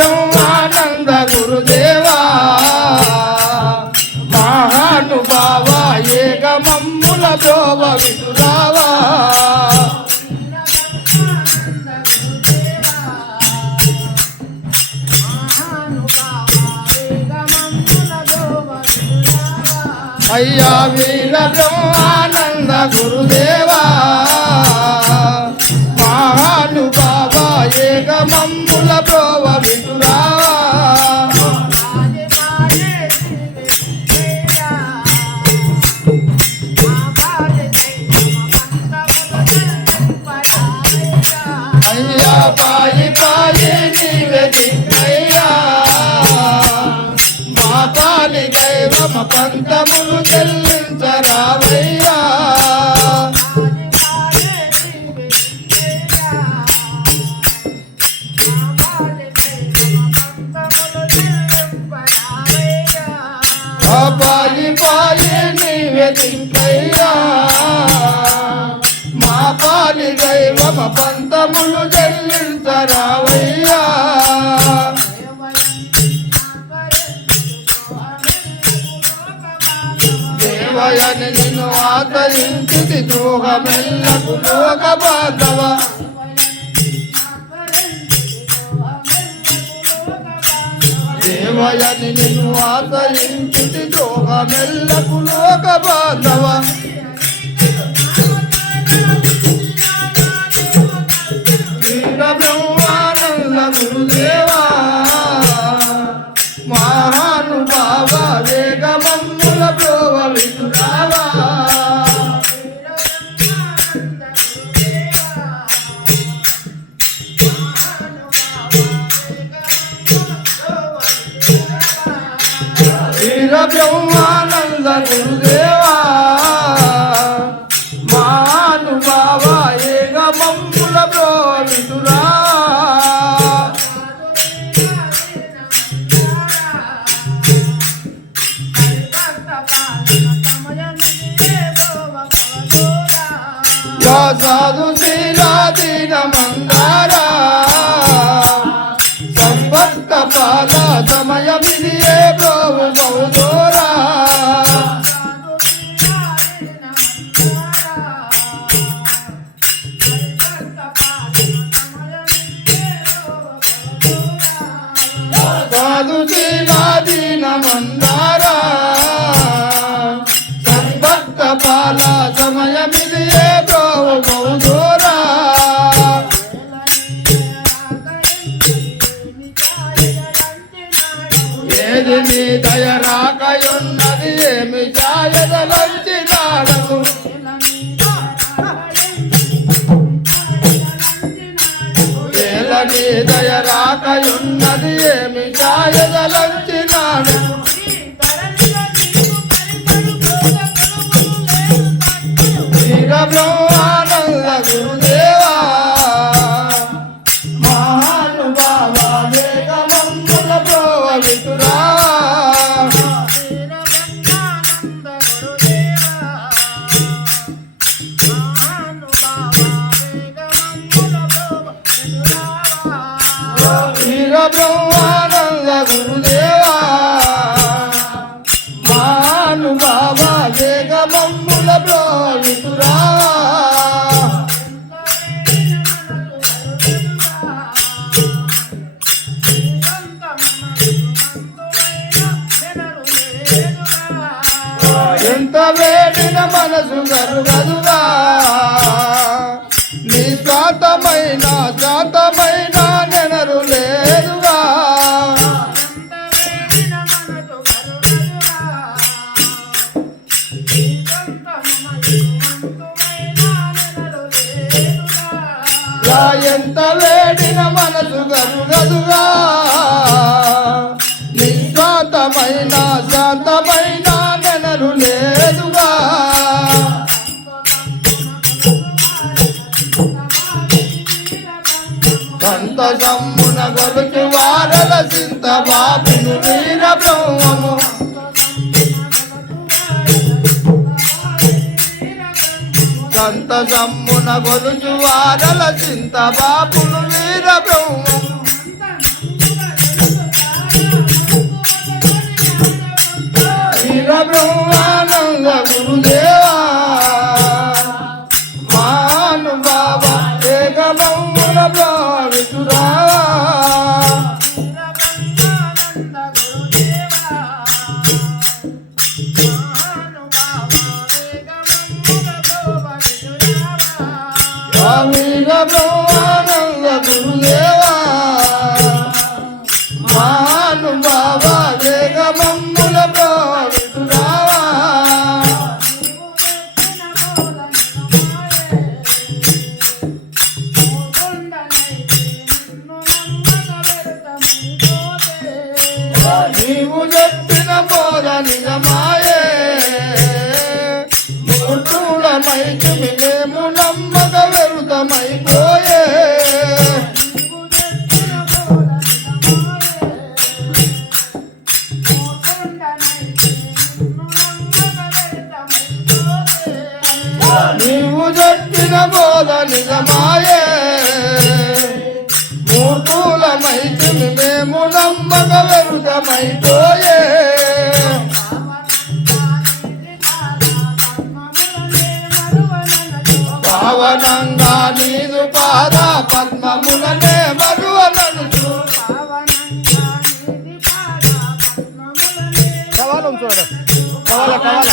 ఆనంద గురుదేవా మహానుభావ ఏకమమ్ముల బ్రోవ విదురావా అయ్యా వీర బ్రహ్మానంద గురుదేవా పంతములు చెల్లించరావయ్యా ఆ పాయి పాయి నీవే మా పాలి దైవమ పంతములు దేవయని నిన్ను ఆదరించుది దోహమెల్లకు లోక బాధవ దేవయని నిన్ను ఆదరించుది దోహమెల్లకు లోక బాధవ వీర బ్రహ్మానంద గురుదేవా సాధు శీలాదీన మందారా పాల సమయ విధియే బ్రోవు ఏది నీ దయ రాకయున్నది ఏమి ఛాయదలంచి నీ దయ రాకయున్నది ఏమి ఛాయదలంచి నాడకు బ్రహ్మానంద గురుదేవా. మహానుభావ వేగమంతుల ప్రోవ విటురా ఎంత వేడిన మనసు గరుగదుగా నీ శాతమైన ఎంత వేడిన మనసు గరుగదుగా నిస్వాతమైన శాంతమైన నెలలు లేదుగా. సంతసమ్మున గొలుచు వారల సింత బాబును వీర బ్రహ్మము. సంతసమ్మున గొలుచు వారల చింత బాబును వీర బ్రహ్మ మూర్తులమైతి మేము నమ్మక వెరుతమైపోయే నీవు చెప్పిన బోధ నిజమాయే. మూర్తులమైతి మేము నమ్మక వెరుతమైపోయే పావనంగా నీదు పాద పద్మములనే మరువనను కవాలం చూడ కవల కవల.